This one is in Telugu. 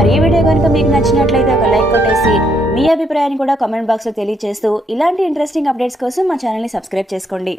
మరి ఈ వీడియో కనుక మీకు నచ్చినట్లయితే ఒక లైక్ కొట్టేసి మీ అభిప్రాయాన్ని కూడా కామెంట్ బాక్స్లో తెలియజేస్తూ ఇలాంటి ఇంట్రెస్టింగ్ అప్డేట్స్ కోసం మా ఛానల్ని సబ్స్క్రైబ్ చేసుకోండి.